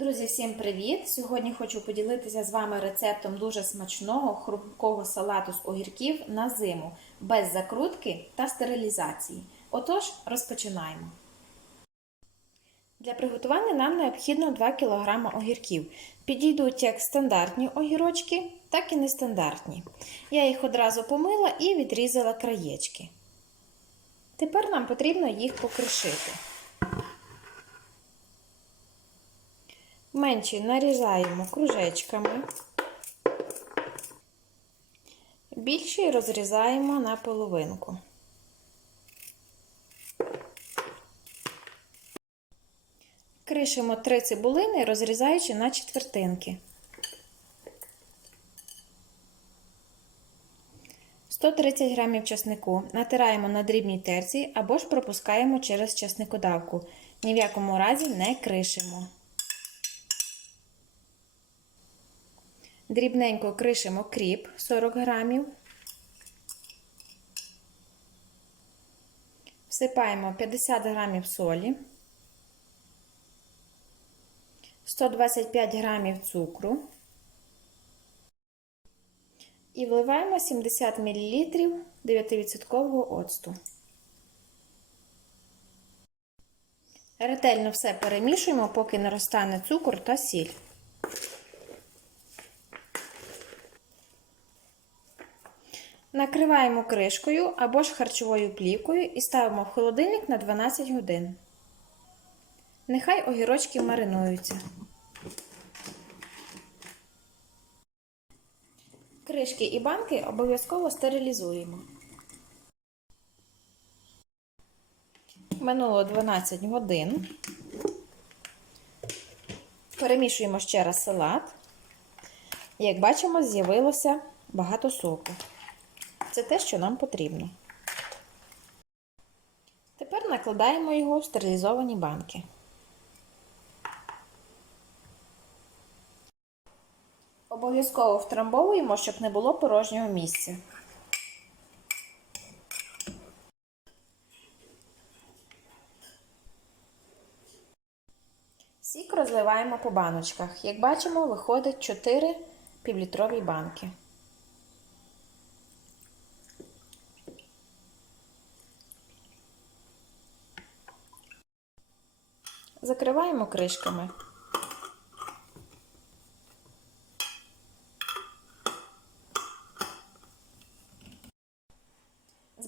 Друзі, всім привіт! Сьогодні хочу поділитися з вами рецептом дуже смачного хрумкого салату з огірків на зиму, без закрутки та стерилізації. Отож, розпочинаємо. Для приготування нам необхідно 2 кг огірків. Підійдуть як стандартні огірочки, так і нестандартні. Я їх одразу помила і відрізала краєчки. Тепер нам потрібно їх покришити. Менші нарізаємо кружечками, більші розрізаємо на половинку. Кришимо три цибулини, розрізаючи на четвертинки. 130 грамів часнику натираємо на дрібній терці або ж пропускаємо через часникодавку. Ні в якому разі не кришимо. Дрібненько кришимо кріп 40 грамів. Всипаємо 50 грамів солі, 125 грамів цукру і вливаємо 70 мл 9% оцту. Ретельно все перемішуємо, поки не розтане цукор та сіль. Накриваємо кришкою або ж харчовою плівкою і ставимо в холодильник на 12 годин. Нехай огірочки маринуються. Кришки і банки обов'язково стерилізуємо. Минуло 12 годин. Перемішуємо ще раз салат. Як бачимо, з'явилося багато соку. Це те, що нам потрібно. Тепер накладаємо його в стерилізовані банки. Обов'язково втрамбовуємо, щоб не було порожнього місця. Сік розливаємо по баночках. Як бачимо, виходить 4 півлітрові банки. Закриваємо кришками.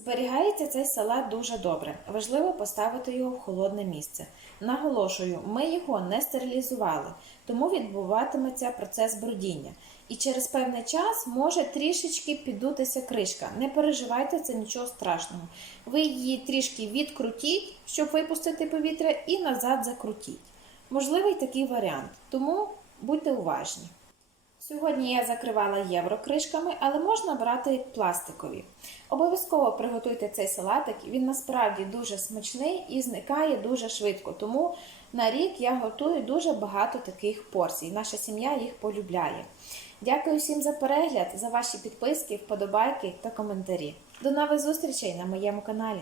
Зберігається цей салат дуже добре. Важливо поставити його в холодне місце. Наголошую, ми його не стерилізували, тому відбуватиметься процес брудіння. І через певний час може трішечки піддутися кришка. Не переживайте, це нічого страшного. Ви її трішки відкрутіть, щоб випустити повітря, і назад закрутіть. Можливий такий варіант, тому будьте уважні. Сьогодні я закривала євро кришками, але можна брати пластикові. Обов'язково приготуйте цей салатик, він насправді дуже смачний і зникає дуже швидко. Тому на рік я готую дуже багато таких порцій. Наша сім'я їх полюбляє. Дякую всім за перегляд, за ваші підписки, вподобайки та коментарі. До нових зустрічей на моєму каналі.